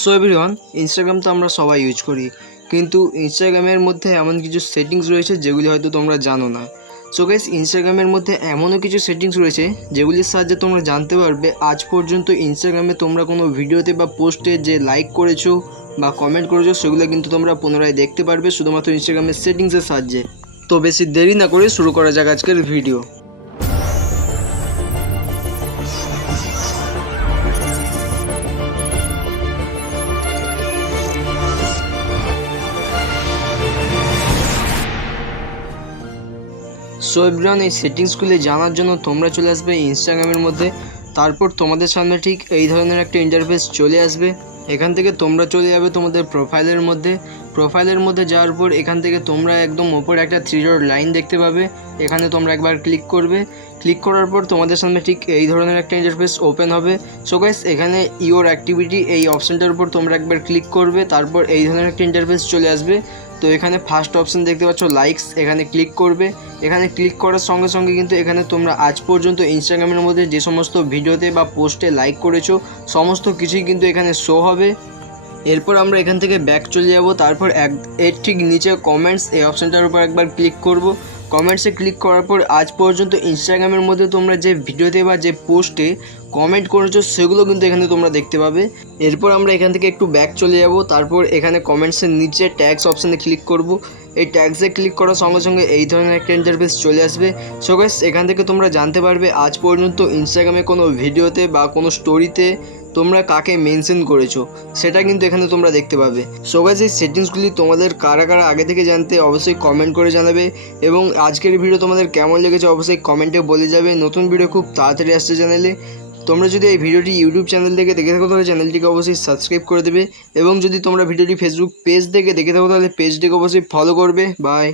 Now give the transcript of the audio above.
So everyone Instagram তো আমরা সবাই ইউজ করি। কিন্তু ইনস্টাগ্রামের মধ্যে এমন কিছু সেটিংস রয়েছে যেগুলি হয়তো তোমরা জানো না। সো গাইস ইনস্টাগ্রামের মধ্যে এমনও কিছু সেটিংস রয়েছে যেগুলির সাহায্যে তোমরা জানতে পারবে আজ পর্যন্ত ইনস্টাগ্রামে তোমরা কোনো ভিডিওতে বা পোস্টে যে লাইক করেছ বা কমেন্ট করেছ সেগুলো কিন্তু তোমরা পুনরায় দেখতে পারবে শুধুমাত্র ইনস্টাগ্রামের সেটিংসের সাহায্যে। তো বেশি দেরি না করে শুরু করা যাক আজকের ভিডিও সো এভরিওয়ান এই সেটিংসগুলি জানার জন্য তোমরা চলে আসবে ইনস্টাগ্রামের মধ্যে। তারপর তোমাদের সামনে ঠিক এই ধরনের একটা ইন্টারফেস চলে আসবে। এখান থেকে তোমরা চলে যাবে তোমাদের প্রোফাইলের মধ্যে। প্রোফাইলের মধ্যে যাওয়ার পর এখান থেকে তোমরা একদম ওপরে একটা থ্রি ডট লাইন দেখতে পাবে। এখানে তোমরা একবার ক্লিক করবে। ক্লিক করার পর তোমাদের সামনে ঠিক এই ধরনের একটা ইন্টারফেস ওপেন হবে। সো গাইস এখানে ইওর অ্যাক্টিভিটি এই অপশানটার উপর তোমরা একবার ক্লিক করবে। তারপর এই ধরনের একটা ইন্টারফেস চলে আসবে। তো এখানে ফার্স্ট অপশন দেখতে পাচ্ছ লাইকস এখানে ক্লিক করবে। এখানে ক্লিক করার সঙ্গে সঙ্গে কিন্তু এখানে তোমরা আজ পর্যন্ত ইনস্টাগ্রামের মধ্যে যে সমস্ত ভিডিওতে বা পোস্টে লাইক করেছ, সমস্ত কিছুই কিন্তু এখানে শো হবে। এরপর আমরা এখান থেকে ব্যাক চলে যাব। তারপর এক, এর ঠিক নিচে কমেন্টস এই অপশানটার উপর একবার ক্লিক করব। কমেন্টসে ক্লিক করার পর আজ পর্যন্ত ইনস্টাগ্রামের মধ্যে তোমরা যে ভিডিওতে বা যে পোস্টে কমেন্ট করেছ, সেগুলো কিন্তু এখানে তোমরা দেখতে পাবে। এরপর আমরা এখান থেকে একটু ব্যাক চলে যাব। তারপর এখানে কমেন্টসের নিচে ট্যাক্স অপশানে ক্লিক করব। এই ট্যাক্সে ক্লিক করার সঙ্গে সঙ্গে এই ধরনের একটা ইন্টারফেস চলে আসবে। সো এখান থেকে তোমরা জানতে পারবে, আজ পর্যন্ত ইনস্টাগ্রামে কোনো ভিডিওতে বা কোনো স্টোরিতে তোমরা কাকে মেনশন করেছ, সেটা কিন্তু এখানে তোমরা দেখতে পাবে। সো গাইস এই সেটিংসগুলি তোমাদের কারা কারা আগে থেকে জানতে অবশ্যই কমেন্ট করে জানাবে এবং আজকের ভিডিও তোমাদের কেমন লেগেছে অবশ্যই কমেন্টে বলে যাবে। নতুন ভিডিও খুব তাড়াতাড়ি আসছে চ্যানেলে তোমরা যদি এই ভিডিওটি ইউটিউব চ্যানেল থেকে দেখে থাকো, তাহলে চ্যানেলটিকে অবশ্যই সাবস্ক্রাইব করে দেবে এবং যদি তোমরা ভিডিওটি ফেসবুক পেজ থেকে দেখে থাকো, তাহলে পেজটিকে অবশ্যই ফলো করবে। বাই